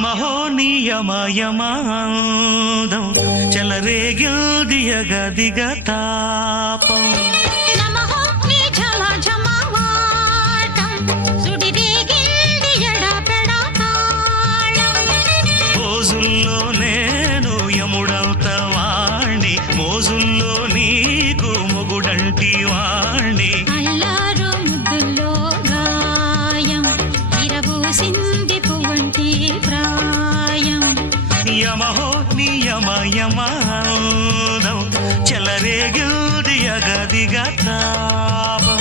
యమహోనియమయమాదం చెలరేగిల్దియ గదిగ తాపం రోజుల్లో నేను యముడవుత వాణ్ణి మోజుల్లో నీకు మొగుడంటి వాణ్ణి అల్లారు ముద్దుల్లో గాయం ఇరబూసింది పువ్వంటి ప్రాయం యమహోనియమయమాదం చెలరేగిల్దియ గదిగ తాపం